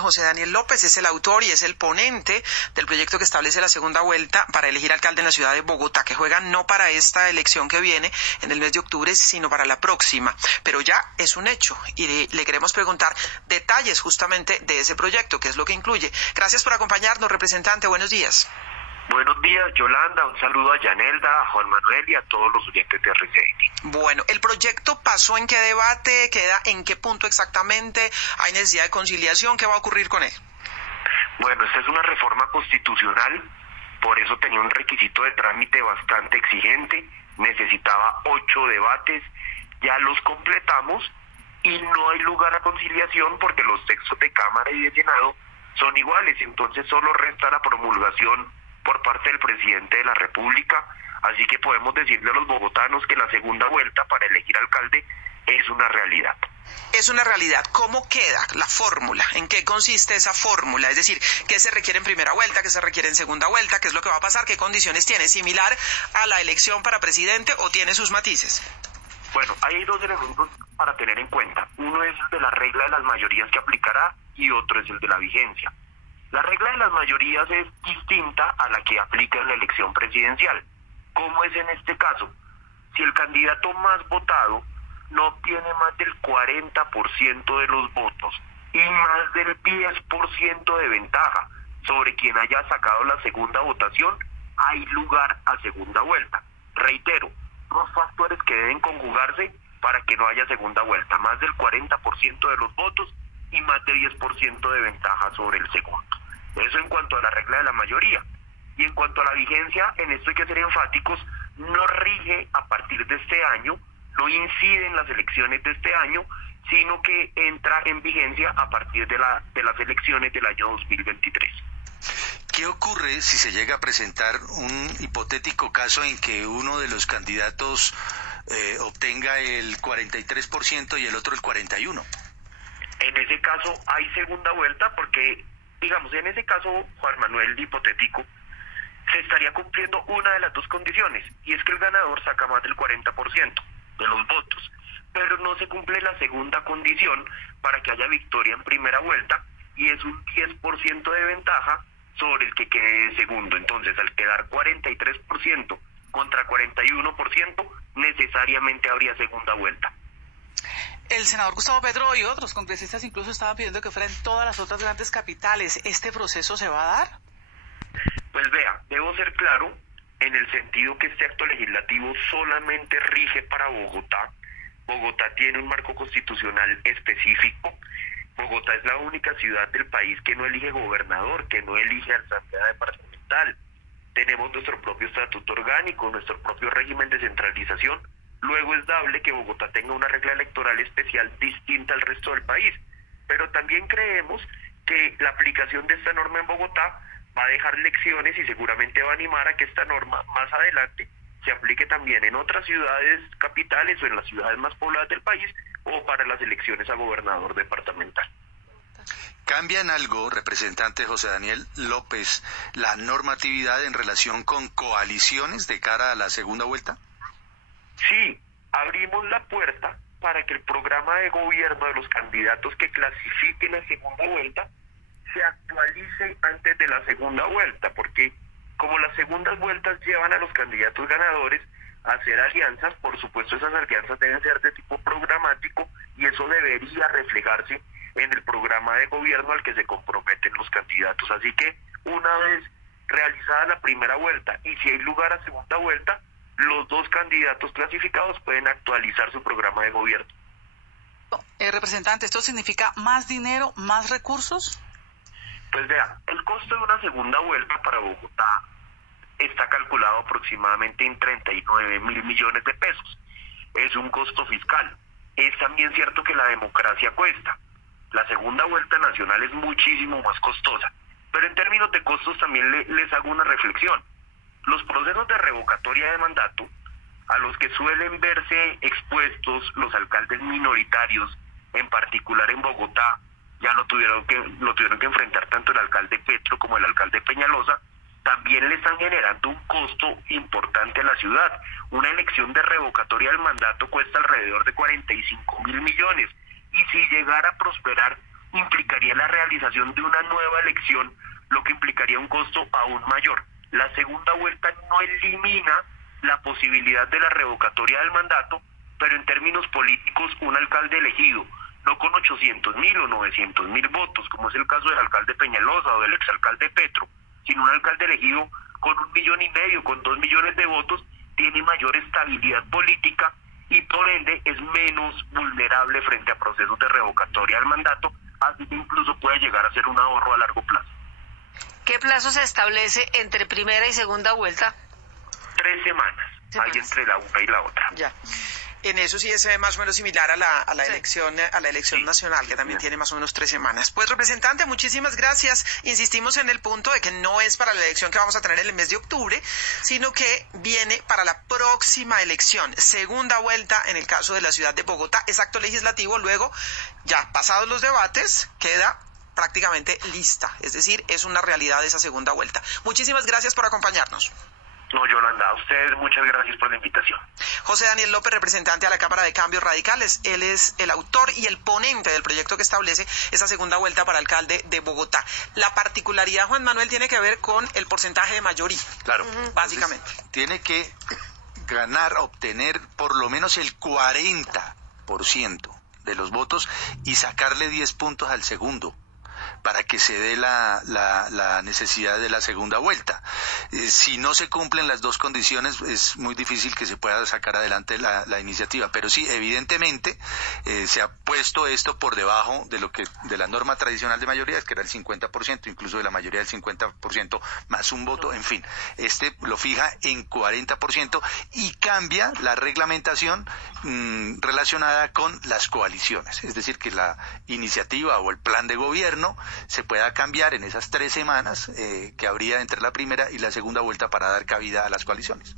José Daniel López, es el autor y es el ponente del proyecto que establece la segunda vuelta para elegir alcalde en la ciudad de Bogotá, que juega no para esta elección que viene en el mes de octubre, sino para la próxima. Pero ya es un hecho y le queremos preguntar detalles justamente de ese proyecto, qué es lo que incluye. Gracias por acompañarnos, representante. Buenos días. Buenos días, Yolanda. Un saludo a Yanelda, a Juan Manuel y a todos los oyentes de RCN. Bueno, ¿el proyecto pasó en qué debate? ¿Queda en qué punto exactamente? ¿Hay necesidad de conciliación? ¿Qué va a ocurrir con él? Bueno, esta es una reforma constitucional, por eso tenía un requisito de trámite bastante exigente, necesitaba 8 debates, ya los completamos y no hay lugar a conciliación porque los textos de Cámara y de Senado son iguales, entonces solo resta la promulgación por parte del presidente de la República, así que podemos decirle a los bogotanos que la segunda vuelta para elegir alcalde es una realidad. Es una realidad. ¿Cómo queda la fórmula? ¿En qué consiste esa fórmula? Es decir, ¿qué se requiere en primera vuelta? ¿Qué se requiere en segunda vuelta? ¿Qué es lo que va a pasar? ¿Qué condiciones tiene? ¿Similar a la elección para presidente o tiene sus matices? Bueno, hay 2 elementos para tener en cuenta. Uno es el de la regla de las mayorías que aplicará y otro es el de la vigencia. La regla de las mayorías es distinta a la que aplica en la elección presidencial. ¿Cómo es en este caso? Si el candidato más votado no obtiene más del 40% de los votos y más del 10% de ventaja sobre quien haya sacado la segunda votación, hay lugar a segunda vuelta. Reitero, 2 factores que deben conjugarse para que no haya segunda vuelta: más del 40% de los votos y más de 10% de ventaja sobre el segundo. Eso en cuanto a la regla de la mayoría. Y en cuanto a la vigencia, en esto hay que ser enfáticos, no rige a partir de este año, no incide en las elecciones de este año, sino que entra en vigencia a partir de las elecciones del año 2023. ¿Qué ocurre si se llega a presentar un hipotético caso en que uno de los candidatos obtenga el 43% y el otro el 41%? En ese caso hay segunda vuelta porque, digamos, en ese caso, Juan Manuel, hipotético, se estaría cumpliendo una de las 2 condiciones, y es que el ganador saca más del 40% de los votos, pero no se cumple la segunda condición para que haya victoria en primera vuelta, y es un 10% de ventaja sobre el que quede de segundo. Entonces, al quedar 43% contra 41%, necesariamente habría segunda vuelta. El senador Gustavo Petro y otros congresistas incluso estaban pidiendo que fueran todas las otras grandes capitales. ¿Este proceso se va a dar? Pues vea, debo ser claro en el sentido que este acto legislativo solamente rige para Bogotá. Bogotá tiene un marco constitucional específico. Bogotá es la única ciudad del país que no elige gobernador, que no elige asamblea departamental. Tenemos nuestro propio estatuto orgánico, nuestro propio régimen de centralización. Luego es dable que Bogotá tenga una regla electoral especial distinta al resto del país, pero también creemos que la aplicación de esta norma en Bogotá va a dejar lecciones y seguramente va a animar a que esta norma más adelante se aplique también en otras ciudades capitales o en las ciudades más pobladas del país o para las elecciones a gobernador departamental. ¿Cambia en algo, representante José Daniel López, la normatividad en relación con coaliciones de cara a la segunda vuelta? Sí, abrimos la puerta para que el programa de gobierno de los candidatos que clasifiquen la segunda vuelta se actualice antes de la segunda vuelta, porque como las segundas vueltas llevan a los candidatos ganadores a hacer alianzas, por supuesto esas alianzas deben ser de tipo programático y eso debería reflejarse en el programa de gobierno al que se comprometen los candidatos. Así que una vez realizada la primera vuelta y si hay lugar a segunda vuelta, los 2 candidatos clasificados pueden actualizar su programa de gobierno. Representante, ¿esto significa más dinero, más recursos? Pues vea, el costo de una segunda vuelta para Bogotá está calculado aproximadamente en 39.000 millones de pesos. Es un costo fiscal. Es también cierto que la democracia cuesta. La segunda vuelta nacional es muchísimo más costosa. Pero en términos de costos también les hago una reflexión. Los procesos de revocatoria de mandato, a los que suelen verse expuestos los alcaldes minoritarios, en particular en Bogotá, ya lo tuvieron que enfrentar tanto el alcalde Petro como el alcalde Peñalosa, también le están generando un costo importante a la ciudad. Una elección de revocatoria del mandato cuesta alrededor de 45.000 millones, y si llegara a prosperar, implicaría la realización de una nueva elección, lo que implicaría un costo aún mayor. La segunda vuelta no elimina la posibilidad de la revocatoria del mandato, pero en términos políticos un alcalde elegido, no con 800.000 o 900.000 votos, como es el caso del alcalde Peñalosa o del exalcalde Petro, sino un alcalde elegido con 1,5 millones, con 2 millones de votos, tiene mayor estabilidad política y por ende es menos vulnerable frente a procesos de revocatoria del mandato, así que incluso puede llegar a ser un ahorro a largo plazo. ¿Qué plazo se establece entre primera y segunda vuelta? 3 semanas, hay entre la una y la otra. Ya. En eso sí es más o menos similar a la elección nacional, que también tiene más o menos 3 semanas. Pues, representante, muchísimas gracias. Insistimos en el punto de que no es para la elección que vamos a tener en el mes de octubre, sino que viene para la próxima elección, segunda vuelta en el caso de la ciudad de Bogotá, es acto legislativo, luego, ya pasados los debates, queda prácticamente lista, es decir, es una realidad esa segunda vuelta. Muchísimas gracias por acompañarnos. No, Yolanda, a ustedes muchas gracias por la invitación. José Daniel López, representante a la Cámara de Cambios Radicales. Él es el autor y el ponente del proyecto que establece esa segunda vuelta para alcalde de Bogotá. La particularidad, Juan Manuel, tiene que ver con el porcentaje de mayoría. Claro. Básicamente. Entonces, tiene que ganar, obtener por lo menos el 40% de los votos y sacarle 10 puntos al segundo, para que se dé la necesidad de la segunda vuelta. Si no se cumplen las dos condiciones, es muy difícil que se pueda sacar adelante la iniciativa. Pero sí, evidentemente, se ha puesto esto por debajo de la norma tradicional de mayorías, que era el 50%, incluso de la mayoría del 50% más un voto, en fin. Este lo fija en 40% y cambia la reglamentación relacionada con las coaliciones. Es decir, que la iniciativa o el plan de gobierno se pueda cambiar en esas 3 semanas que habría entre la primera y la segunda vuelta para dar cabida a las coaliciones.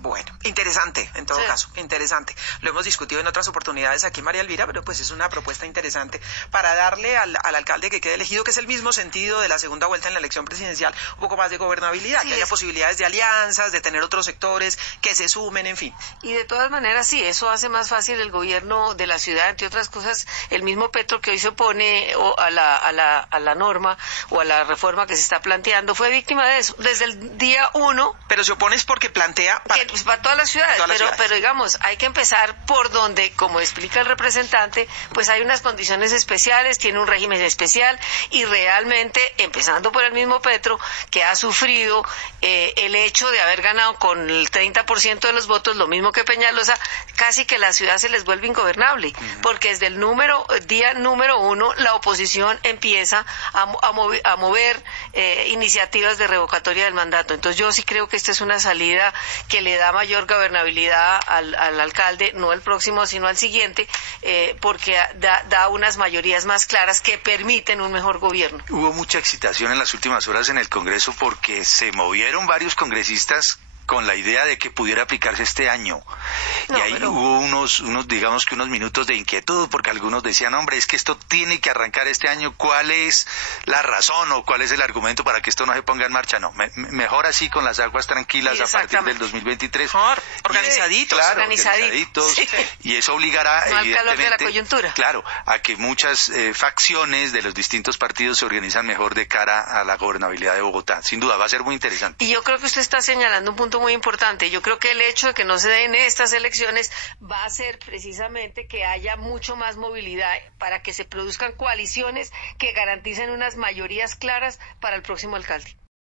Bueno, interesante, en todo caso, interesante. Lo hemos discutido en otras oportunidades aquí, María Elvira, pero pues es una propuesta interesante para darle al alcalde que quede elegido, que es el mismo sentido de la segunda vuelta en la elección presidencial, un poco más de gobernabilidad, que haya posibilidades de alianzas, de tener otros sectores que se sumen, en fin. Y de todas maneras, sí, eso hace más fácil el gobierno de la ciudad, entre otras cosas, el mismo Petro que hoy se opone a la norma o a la reforma que se está planteando, fue víctima de eso, desde el día 1. Pero se opone es porque plantea... Pues para todas las ciudades, pero digamos, hay que empezar por donde, como explica el representante, pues hay unas condiciones especiales, tiene un régimen especial y realmente, empezando por el mismo Petro, que ha sufrido el hecho de haber ganado con el 30% de los votos, lo mismo que Peñalosa, casi que la ciudad se les vuelve ingobernable, porque desde el día número 1 la oposición empieza a mover iniciativas de revocatoria del mandato. Entonces yo sí creo que esta es una salida que le da mayor gobernabilidad al alcalde, no el próximo, sino al siguiente, porque da unas mayorías más claras que permiten un mejor gobierno. Hubo mucha excitación en las últimas horas en el Congreso porque se movieron varios congresistas con la idea de que pudiera aplicarse este año. Y ahí hubo unos minutos de inquietud, porque algunos decían, hombre, es que esto tiene que arrancar este año, ¿cuál es la razón o cuál es el argumento para que esto no se ponga en marcha? No, mejor así, con las aguas tranquilas a partir del 2023. Mejor, organizaditos. Claro, organizaditos. Sí. Y eso obligará, no al calor de la coyuntura. Claro, a que muchas facciones de los distintos partidos se organizan mejor de cara a la gobernabilidad de Bogotá. Sin duda, va a ser muy interesante. Y yo creo que usted está señalando un punto muy importante. Yo creo que el hecho de que no se den estas elecciones va a hacer precisamente que haya mucho más movilidad para que se produzcan coaliciones que garanticen unas mayorías claras para el próximo alcalde.